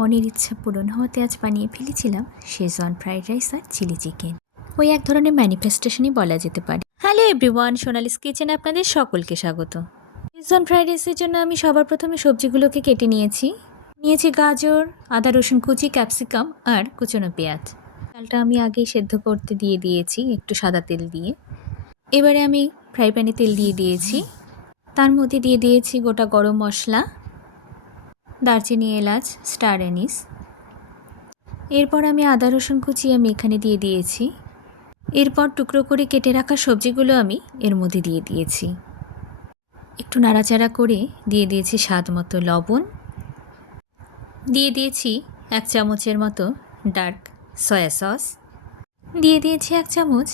মনের ইচ্ছা পূরণ হওয়াতে আজ বানিয়ে ফেলেছিলাম শেজওয়ান ফ্রাইড রাইস আর চিলি চিকেন। ওই এক ধরনের ম্যানিফেস্টেশনই বলা যেতে পারে। হ্যালো এভরিওয়ান, সোনালিস কিচেনে আপনাদের সকলকে স্বাগত। শেজওয়ান ফ্রাইড রাইসের জন্য আমি সবার প্রথমে সবজিগুলোকে কেটে নিয়েছি গাজর, আদা রসুন কুচি, ক্যাপসিকাম আর কুচনো পেঁয়াজ। চালটা আমি আগেই সেদ্ধ করতে দিয়ে দিয়েছি একটু সাদা তেল দিয়ে। এবারে আমি ফ্রাই প্যানে তেল দিয়ে দিয়েছি, তার মধ্যে দিয়ে দিয়েছি গোটা গরম মশলা, দারচিনি, এলাচ, স্টার অ্যানিস। এরপর আমি আদা রসুন কুচি আমি এখানে দিয়ে দিয়েছি। এরপর টুকরো করে কেটে রাখা সবজিগুলো আমি এর মধ্যে দিয়ে দিয়েছি। একটু নাড়াচাড়া করে দিয়ে দিয়েছি স্বাদ মতো লবণ, দিয়ে দিয়েছি 1 চামচের মতো ডার্ক সয়া সস, দিয়ে দিয়েছি 1 চামচ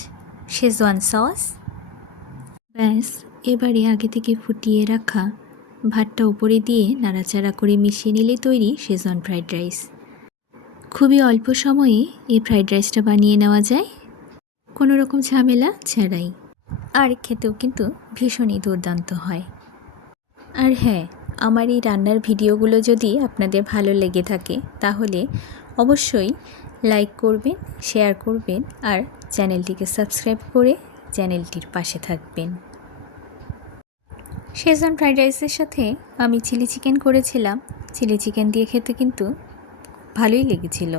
শেজওয়ান সস। ব্যাস, এবারে আগে থেকে ফুটিয়ে রাখা ভাতটা উপরে দিয়ে নাড়াচাড়া করে মিশিয়ে নিলে তৈরি শেজওয়ান ফ্রাইড রাইস। খুবই অল্প সময়ে এই ফ্রাইড রাইসটা বানিয়ে নেওয়া যায়, কোনো রকম ঝামেলা ছাড়াই। আর খেতেও কিন্তু ভীষণই দুর্দান্ত হয়। আর হ্যাঁ, আমার এই রান্নার ভিডিওগুলো যদি আপনাদের ভালো লেগে থাকে তাহলে অবশ্যই লাইক করবেন, শেয়ার করবেন আর চ্যানেলটিকে সাবস্ক্রাইব করে চ্যানেলটির পাশে থাকবেন। শেজওয়ান ফ্রাইড রাইসের সাথে আমি চিলি চিকেন করেছিলাম। চিলি চিকেন দিয়ে খেতে কিন্তু ভালোই লেগেছিল।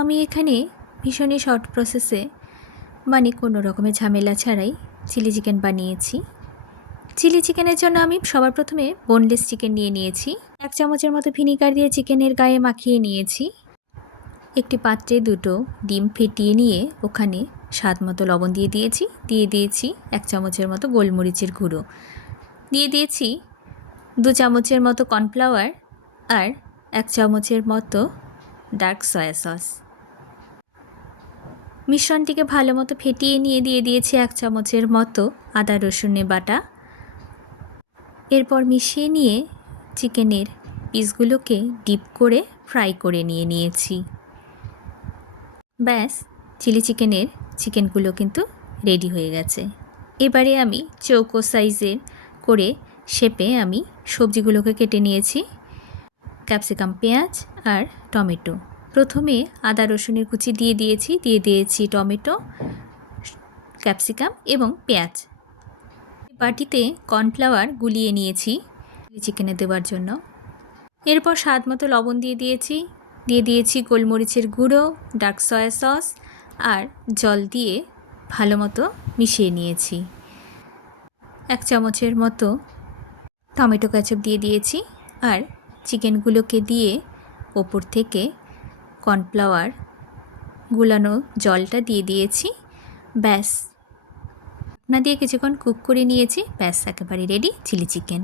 আমি এখানে ভীষণই শর্ট প্রসেসে কোনো রকমের ঝামেলা ছাড়াই চিলি চিকেন বানিয়েছি। চিলি চিকেনের জন্য আমি সবার প্রথমে বোনলেস চিকেন নিয়ে নিয়েছি। 1 চামচের মতো ভিনিগার দিয়ে চিকেনের গায়ে মাখিয়ে নিয়েছি। একটি পাত্রে 2টো ডিম ফেটিয়ে নিয়ে ওখানে স্বাদ মতো লবণ দিয়ে দিয়েছি 1 চামচের মতো গোলমরিচের গুঁড়ো, দিয়ে দিয়েছি 2 চামচের মতো কর্নফ্লাওয়ার আর 1 চামচের মতো ডার্ক সয়া সস। মিশ্রণটিকে ভালো মতো ফেটিয়ে নিয়ে দিয়ে দিয়েছি 1 চামচের মতো আদা রসুনের বাটা। এরপর মিশিয়ে নিয়ে চিকেনের পিসগুলোকে ডিপ করে ফ্রাই করে নিয়েছি। ব্যাস, চিলি চিকেনগুলো কিন্তু রেডি হয়ে গেছে। এবারে আমি চৌকো সাইজের করে শেপে আমি সবজিগুলোকে কেটে নিয়েছি, ক্যাপসিকাম, পেঁয়াজ আর টমেটো। প্রথমে আদা রসুনের কুচি দিয়ে দিয়েছি টমেটো, ক্যাপসিকাম এবং পেঁয়াজ। বাটিতে কর্নফ্লাওয়ার গুলিয়ে নিয়েছি চিকেনে দেওয়ার জন্য। এরপর স্বাদ মতো লবণ দিয়ে দিয়েছি গোলমরিচের গুঁড়ো, ডার্ক সয়া সস আর জল দিয়ে ভালো মতো মিশিয়ে নিয়েছি। 1 চামচের মতো টমেটো কেচাপ দিয়ে দিয়েছি আর চিকেনগুলোকে দিয়ে ওপর থেকে কর্নফ্লাওয়ার গুলানো জলটা দিয়ে দিয়েছি। ব্যাস, না দিয়ে কিছুক্ষণ কুক করে নিয়েছি। ব্যাস, একেবারে রেডি চিলি চিকেন।